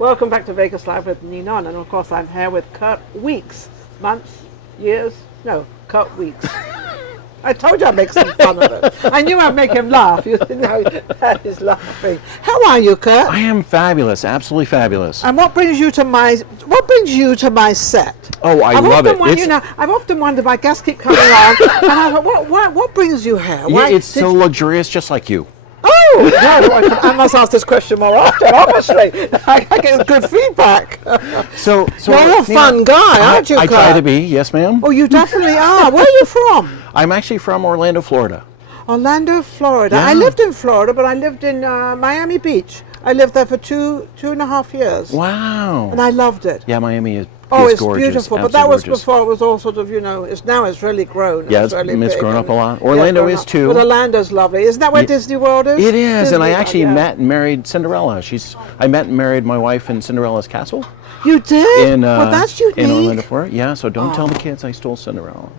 Welcome back to Vegas Live with Ninon, and of course I'm here with Kurt Weeks. Months, years? No, Kurt Weeks. I told you I'd make some fun of it. I knew I'd make him laugh. You know, he's laughing. How are you, Kurt? I am fabulous, absolutely fabulous. And what brings you to my set? Oh, I love it. I've often wondered, my guests keep coming on, and I thought, what brings you here? Yeah, it's so luxurious, just like you. Oh, no, I must ask this question more often, obviously. I get good feedback. So you're a fun guy, aren't you, I Kurt? try to be, yes, ma'am. Oh, you definitely are. Where are you from? I'm actually from Orlando, Florida. Orlando, Florida. Yeah. I lived in Florida, but I lived in Miami Beach. I lived there for two and a half years. Wow. And I loved it. Yeah, Miami is it's gorgeous. Beautiful. But that was before it was all sort of, it's really grown. Yeah, it's really it's big grown up a lot. Orlando is too. But Orlando's lovely. Isn't that where Disney World is? It is, Disney and I World, actually met and married Cinderella. I met and married my wife in Cinderella's castle. You did? Well, that's unique. In Orlando, Florida. Yeah, so don't tell the kids I stole Cinderella.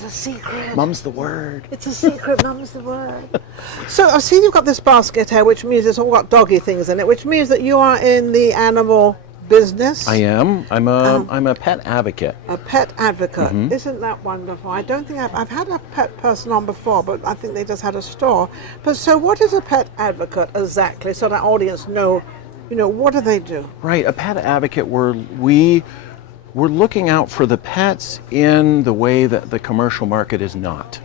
It's a secret. Mum's the word. It's a secret. Mum's the word. So I see you've got this basket here, which means it's all got doggy things in it, which means that you are in the animal business. I am. I'm a pet advocate. A pet advocate. Mm-hmm. Isn't that wonderful? I don't think I've had a pet person on before, but I think they just had a store. But so what is a pet advocate exactly, so that audience know, what do they do? Right, a pet advocate, we're looking out for the pets in the way that the commercial market is not.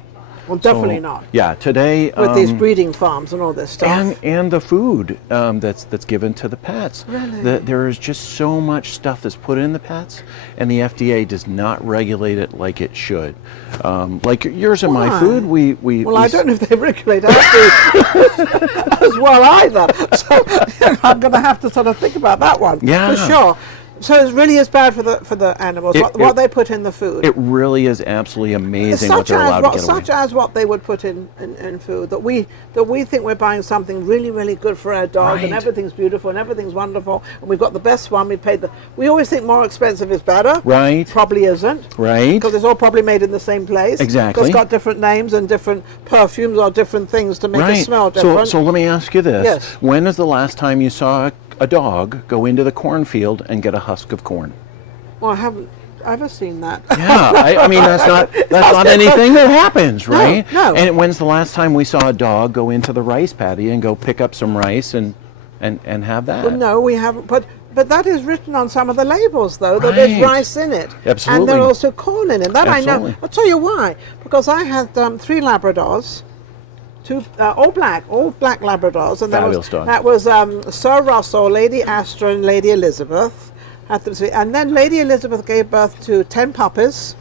Well, definitely not. Yeah, today with these breeding farms and all this stuff, and the food that's given to the pets. Really? There is just so much stuff that's put in the pets, and the FDA does not regulate it like it should. Like yours and my food, I don't know if they regulate our food as well either. So I'm going to have to sort of think about that one. Yeah, for sure. So it really is bad for the animals, what they put in the food. It really is absolutely amazing what they're allowed to get away. Such as what they would put in food, that we think we're buying something really, really good for our dog, Right. and everything's beautiful and everything's wonderful, and we've got the best one. We always think more expensive is better. Right. Probably isn't. Right. Because it's all probably made in the same place. Exactly. It's got different names and different perfumes or different things to make it smell different. So let me ask you this. Yes. When is the last time you saw a dog go into the cornfield and get a husk of corn? Well, I haven't ever seen that. Yeah, I mean that's not anything that happens, right? No. And when's the last time we saw a dog go into the rice paddy and go pick up some rice and have that? Well, no, we haven't. But that is written on some of the labels, though, that there's Right. rice in it. Absolutely. And there's also corn in it. That I know. Absolutely. I'll tell you why. Because I had 3 Labradors, all black Labradors, and Fabulous dog. that was Sir Russell, Lady Astor, and Lady Elizabeth. And then Lady Elizabeth gave birth to 10 puppies.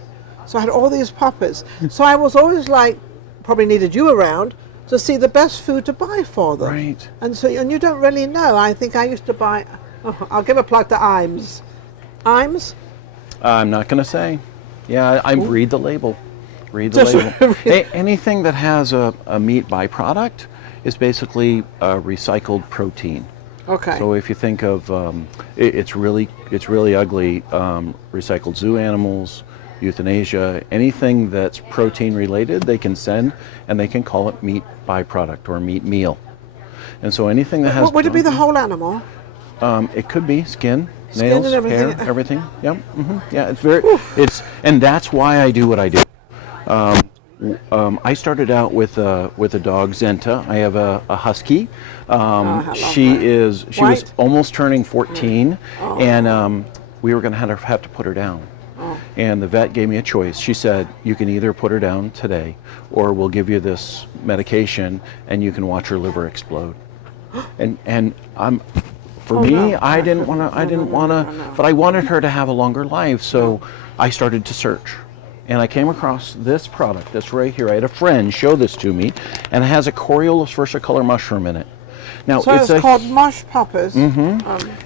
So I had all these puppies. So I was always like, probably needed you around to see the best food to buy for them. Right. And you don't really know. I think I used to buy. I'll give a plug to Imes. Imes? I'm not going to say. Yeah, I read the label. Read the label. Anything that has a meat byproduct is basically recycled protein. Okay. So if you think of, it's really ugly. Recycled zoo animals, euthanasia, anything that's protein related, they can send, and they can call it meat byproduct or meat meal. And so anything that has. Would it be the whole animal? It could be skin, Skin nails, and everything. hair, everything. Yep. Yeah, it's very. And that's why I do what I do. I started out with a dog, Zenta. I have a husky. She was almost turning 14, and we were going to have to put her down. And the vet gave me a choice. She said, "You can either put her down today, or we'll give you this medication, and you can watch her liver explode." And I didn't want to, but I wanted her to have a longer life, so I started to search. And I came across this product that's right here. I had a friend show this to me, and it has a Coriolis versicolor mushroom in it. Now, so it's called Mushpuppies.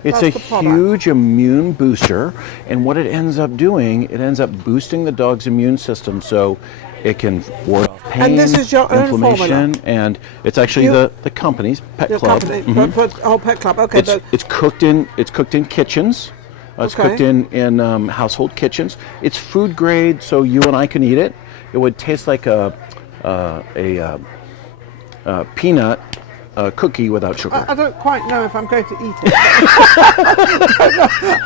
It's a huge immune booster, and what it ends up doing, it ends up boosting the dog's immune system so it can ward off pain, and this is your own inflammation, formula. And it's actually the company's PetClub. PetClub. Okay. It's cooked in kitchens. It's cooked in household kitchens. It's food grade, so you and I can eat it. It would taste like a peanut cookie without sugar. I don't quite know if I'm going to eat it.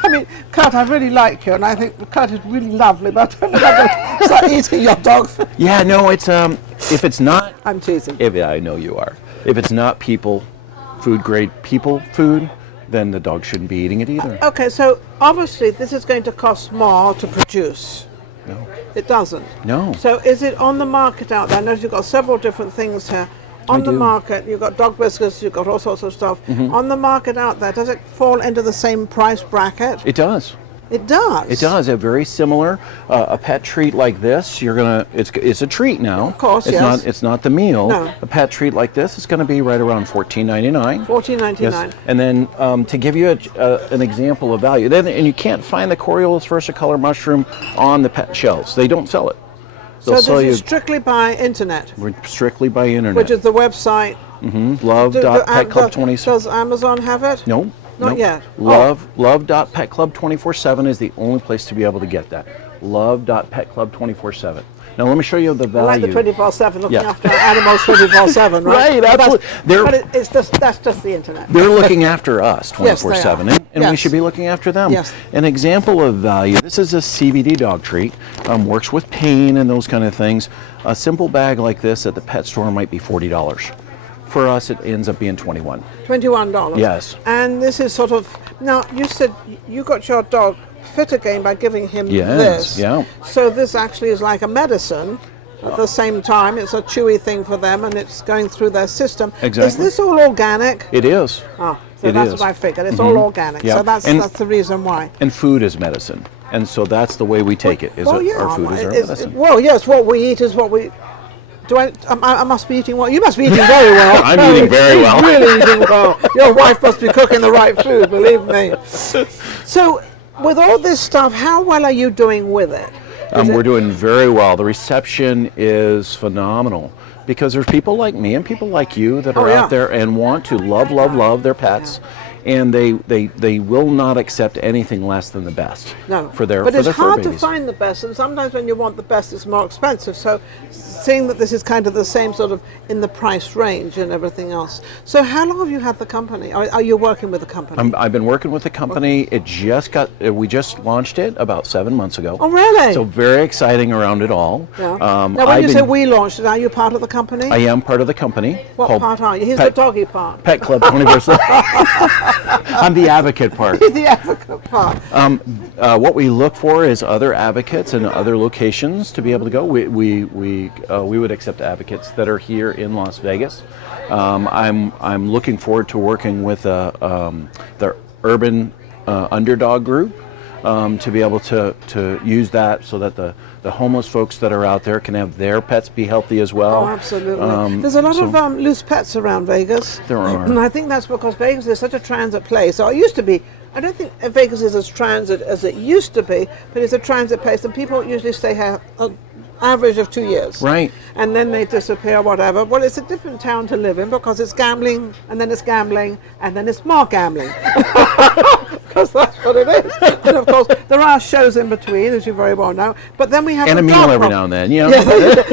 I mean, Kurt, I really like you, and I think Kurt is really lovely, but I don't know if I'm going to start eating your dog food. Yeah, no, it's if it's not. I'm teasing. I know you are. If it's not food grade people food, then the dog shouldn't be eating it either. Okay, so obviously this is going to cost more to produce. No. It doesn't. No. So is it on the market out there? I notice you've got several different things here. On the market, you've got dog biscuits, you've got all sorts of stuff. On the market out there, does it fall into the same price bracket? It does. It does. It does. They're very similar. A pet treat like this, it's a treat now. Of course, yes. It's not the meal. No. A pet treat like this is going to be right around $14.99. $14.99. Yes. And then to give you an example of value, and you can't find the Coriolis versicolor mushroom on the pet shelves. They don't sell it. So this is strictly by internet? Strictly by internet. Which is the website? Love.petclub27. Does Amazon have it? No. Not yet. Love.petclub247 is the only place to be able to get that. Love.petclub247. Now let me show you the value. I like the 24/7, looking after animals 24/7, right? Right, absolutely. That's just the internet. They're looking after us 24/7, Yes, they are. and we should be looking after them. Yes. An example of value, this is a CBD dog treat, works with pain and those kind of things. A simple bag like this at the pet store might be $40. For us, it ends up being $21. $21? Yes. And this is sort of, now you said you got your dog fit again by giving him Yes, this. yeah. So this actually is like a medicine. At the same time, it's a chewy thing for them, and it's going through their system. Exactly. Is this all organic? It is. Oh, so It that's is. what I figured. It's all organic. Yeah. So that's the reason why. And food is medicine. And so that's the way we take it. Our food is our medicine. Well, yes, what we eat is what we... I must be eating well. You must be eating very well. I'm eating very well. Really eating well. Your wife must be cooking the right food, believe me. So, with all this stuff, how well are you doing with it? We're doing very well. The reception is phenomenal because there's people like me and people like you that are out there and want to love their pets. And they will not accept anything less than the best for their But for it's their fur hard to babies. find the best, and sometimes when you want the best, it's more expensive. So seeing that this is kind of the same sort of in the price range and everything else. So how long have you had the company? Are you working with the company? I've been working with the company. It just we just launched it about 7 months ago. Oh, really? So very exciting around it all. Yeah. Now, when you say we launched it, are you part of the company? I am part of the company. What part are you? He's the doggy part. Pet Club 24/7. I'm the advocate part. He's the advocate part. What we look for is other advocates and other locations to be able to go. We would accept advocates that are here in Las Vegas. I'm looking forward to working with the Urban Underdog group to be able to use that so that the homeless folks that are out there can have their pets be healthy as well. Oh, absolutely. There's a lot of loose pets around Vegas. There are. And I think that's because Vegas is such a transit place. So it used to be. I don't think Vegas is as transit as it used to be, but it's a transit place, and people usually stay here an average of 2 years. Right. And then they disappear, whatever. Well, it's a different town to live in because it's gambling, and then it's gambling, and then it's more gambling. Because that's what it is. And of course, there are shows in between, as you very well know. But then we have And the a dog meal every problem. now and then, you know. Yeah,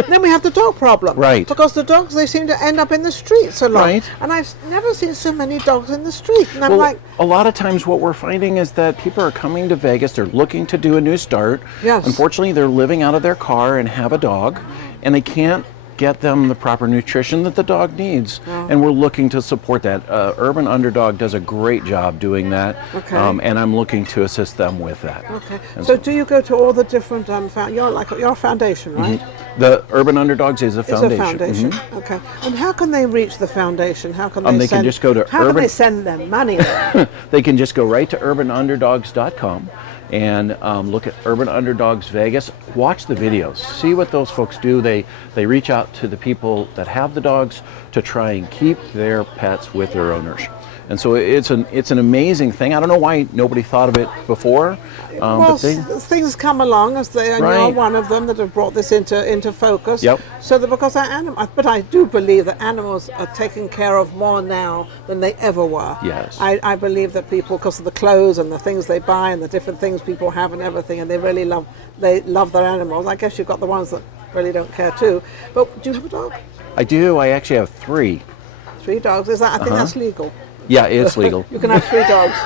then we have the dog problem. Right. Because the dogs, they seem to end up in the streets a lot. Right. And I've never seen so many dogs in the street. And I'm Well, like, a lot of times what we're finding is that people are coming to Vegas, they're looking to do a new start. Yes. Unfortunately, they're living out of their car and have a dog, and they can't get them the proper nutrition that the dog needs. And we're looking to support that. Urban Underdog does a great job doing that, Okay. and I'm looking to assist them with that. okay. And So do you go to all the different, you're a foundation, right? The Urban Underdogs is a It's foundation. a foundation. Okay. And how can they reach the foundation? How can they They can just go to How can Urban- they send them money there? They can just go right to urbanunderdogs.com and look at Urban Underdogs Vegas. Watch the videos. See what those folks do. They reach out to the people that have the dogs to try and keep their pets with their owners. And so it's an amazing thing. I don't know why nobody thought of it before. Well, but things come along as they, and you're Right. one of them that have brought this into focus. Yep. So that because but I do believe that animals are taken care of more now than they ever were. Yes. I believe that people, because of the clothes and the things they buy and the different things people have and everything, and they love their animals. I guess you've got the ones that really don't care too. But do you have a dog? I do. I actually have 3. 3 dogs. Is that? I think that's legal. Yeah, it's legal. You can have 3 dogs.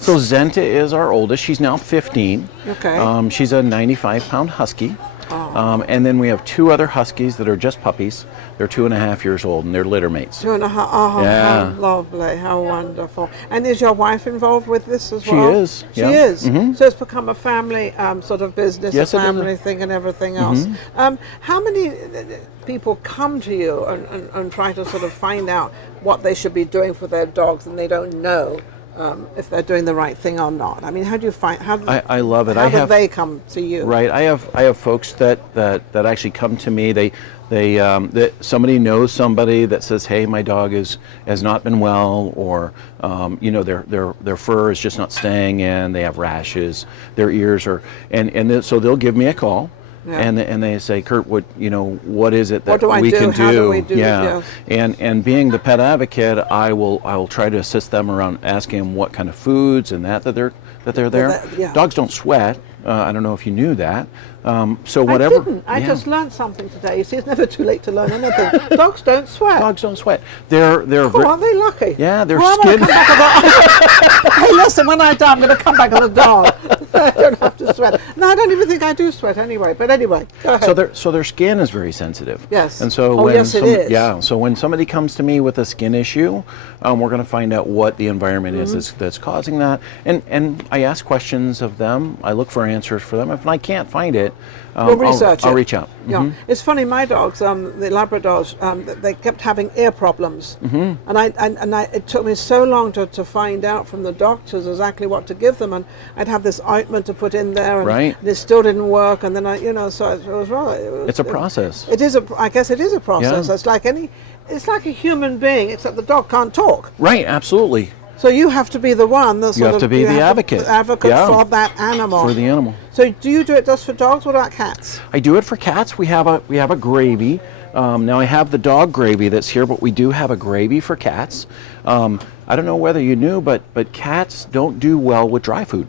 So Zenta is our oldest. She's now 15. Okay. She's a 95-pound husky. And then we have 2 other huskies that are just puppies. They're 2.5 years old, and they're litter mates. 2.5. Oh, Yeah. how lovely. How wonderful. And is your wife involved with this as She well? is, She yeah. is. Mm-hmm. So it's become a family sort of business, Yes, a it is. family thing and everything else. How many people come to you and try to sort of find out what they should be doing for their dogs and they don't know if they're doing the right thing or not? I mean, how do you find? I love it. How do they come to you? Right. I have folks that actually come to me. That somebody knows somebody that says, hey, my dog has not been well, or their fur is just not staying in. They have rashes. Their ears are, so they'll give me a call. Yeah. And they say, Kurt, what is it that we can do? How do we do? Yeah. And being the pet advocate, I will try to assist them around asking them what kind of foods and that they're there. Yeah. Dogs don't sweat. I don't know if you knew that. So whatever. I didn't. I just learned something today. You see, it's never too late to learn anything. Dogs don't sweat. Dogs don't sweat. They're aren't they lucky? Yeah, their well, skin. Hey, listen, when I die, I'm going to come back as a dog. I don't have to sweat. No, I don't even think I do sweat anyway. But anyway, go ahead. So their skin is very sensitive. Yes. And so it is. Yeah. So when somebody comes to me with a skin issue, we're going to find out what the environment is that's causing that. And I ask questions of them. I look for answers for them. If I can't find it, We'll research I'll reach out. Yeah, it's funny. My dogs, the Labradors, they kept having ear problems, and it took me so long to find out from the doctors exactly what to give them, and I'd have this ointment to put in there, and it still didn't work, and then so it was rather. It's a process. It is I guess it is a process. Yeah. It's like a human being, except the dog can't talk. Right. Absolutely. So you have to be the one that You have to be the advocate. For that animal. For the animal. So do you do it just for dogs? What about cats? I do it for cats. We have a gravy. Now I have the dog gravy that's here, but we do have a gravy for cats. I don't know whether you knew, but cats don't do well with dry food.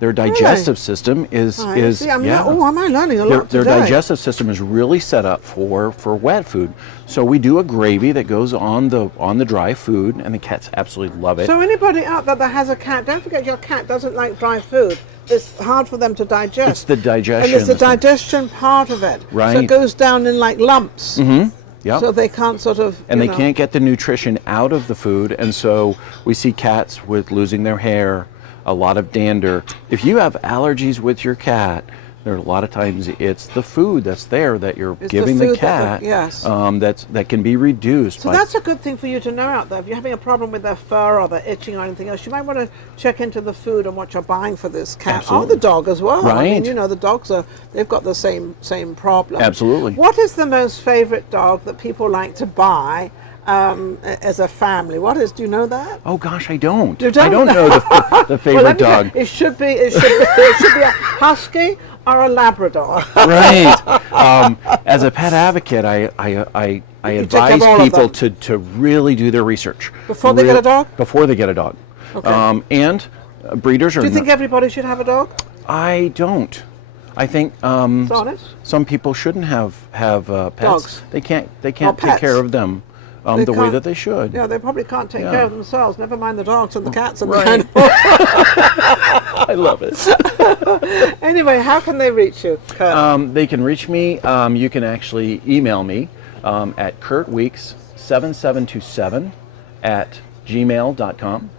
Their digestive system is am I learning a lot Their today? digestive system is really set up for wet food. So we do a gravy that goes on the dry food, and the cats absolutely love it. So anybody out there that has a cat, don't forget your cat doesn't like dry food. It's hard for them to digest. It's the digestion. And it's the digestion part of it. Right. So it goes down in like lumps. Mm-hmm. Yep. So they can't sort of. And they can't get the nutrition out of the food, and so we see cats with losing their hair, a lot of dander. If you have allergies with your cat, there are a lot of times it's the food that's there that you're giving the cat. That can be reduced. So that's a good thing for you to know out there. If you're having a problem with their fur or their itching or anything else, you might want to check into the food and what you're buying for this cat. Absolutely. Or the dog as well. Right. I mean, the dogs they've got the same problem. Absolutely. What is the most favorite dog that people like to buy as a family? Do you know that? Oh gosh, I don't. You don't? I don't know the favorite dog. It should be a husky or a Labrador. Right. As a pet advocate, I advise people to really do their research before they get a dog. Before they get a dog. Okay. And breeders are. Do you think everybody should have a dog? I don't. I think some people shouldn't have pets. Dogs. They can't take care of them the way that they should. Yeah, they probably can't take care of themselves. Never mind the dogs and the cats and right. the animals. I love it. Anyway, how can they reach you, Kurt? They can reach me. You can actually email me at kurtweeks7727 at gmail.com.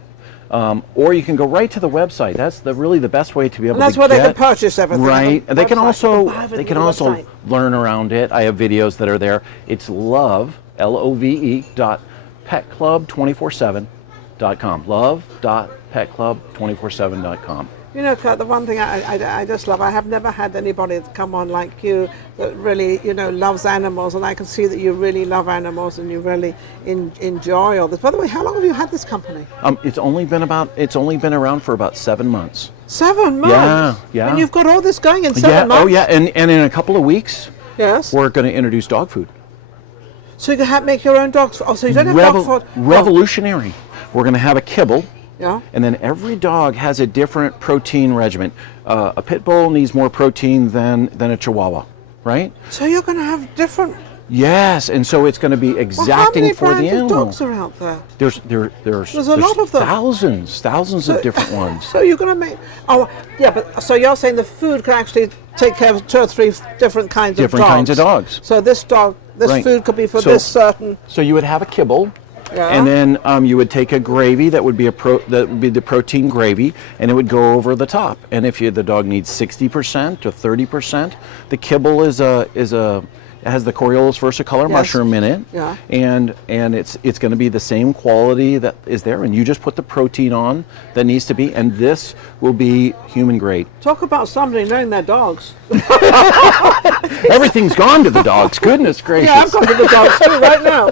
Or you can go right to the website. That's really the best way to be able to that's where they can purchase everything. Right. And they can also website. learn around it. I have videos that are there. It's love.petclub247.com. love.petclub247.com. Kurt, the one thing I just love, I have never had anybody come on like you that really, loves animals, and I can see that you really love animals and you really enjoy all this. By the way, how long have you had this company? It's only been around for about 7 months. 7 months? Yeah. And you've got all this going in 7 months? Oh yeah, and in a couple of weeks, yes, we're going to introduce dog food. So you can make your own dogs. Oh, so you don't have dog food? Revolutionary. We're going to have a kibble. Yeah. And then every dog has a different protein regimen. A pit bull needs more protein than a Chihuahua, right? So you're going to have different Yes, and so it's going to be exacting for the How many animal. brands of dogs are out there? There's a lot of them. thousands of different ones. So you're going to make, oh yeah, but so you're saying the food can actually take care of 2 or 3 different kinds of dogs. Different kinds of dogs. So this Right. food could be for So- this certain. So you would have a kibble, Yeah. and then you would take a gravy that would be the protein gravy, and it would go over the top. And if the dog needs 60% to 30%, the kibble it has the Coriolis versicolor mushroom in it, Yeah. and it's going to be the same quality that is there, and you just put the protein on that needs to be, and this will be human grade. Talk about somebody knowing their dogs. Everything's gone to the dogs. Goodness gracious! Yeah, I've got to the dogs too right now.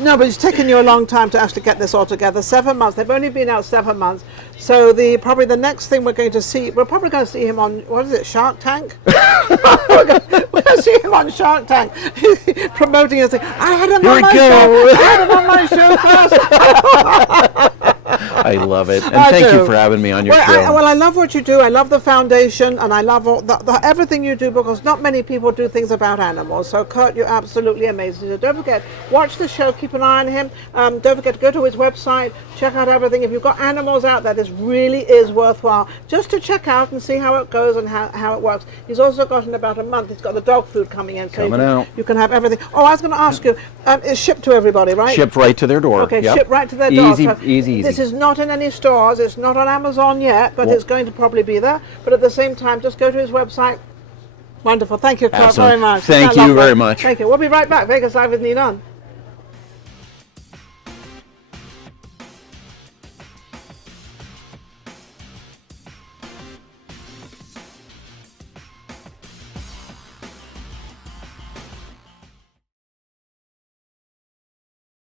No, but it's taken you a long time to actually get this all together. 7 months. They've only been out 7 months. So probably the next thing we're going to see, we're probably going to see him on, what is it, Shark Tank? We're going to see him on Shark Tank promoting his thing. I had him on my show. I had him on my show first. I love it, and I thank you do. for having me on your Well, show. I love what you do. I love the foundation, and I love all everything you do, because not many people do things about animals. So, Kurt, you're absolutely amazing. So don't forget, watch the show, keep an eye on him. Don't forget to go to his website, check out everything. If you've got animals out there, this really is worthwhile just to check out and see how it goes and how it works. He's also got, in about a month, he's got the dog food coming in. So you can have everything. Oh, I was going to ask you, it's shipped to everybody, right? Shipped right to their door. Okay, Yep. shipped right to their door. Easy, So easy. This is not in any stores. It's not on Amazon yet, but it's going to probably be there. But at the same time, just go to his website. Wonderful. Thank you, Clark, very Absolutely. much. Thank Isn't that you lovely? very much. Thank you. We'll be right back. Vegas Live with Ninon.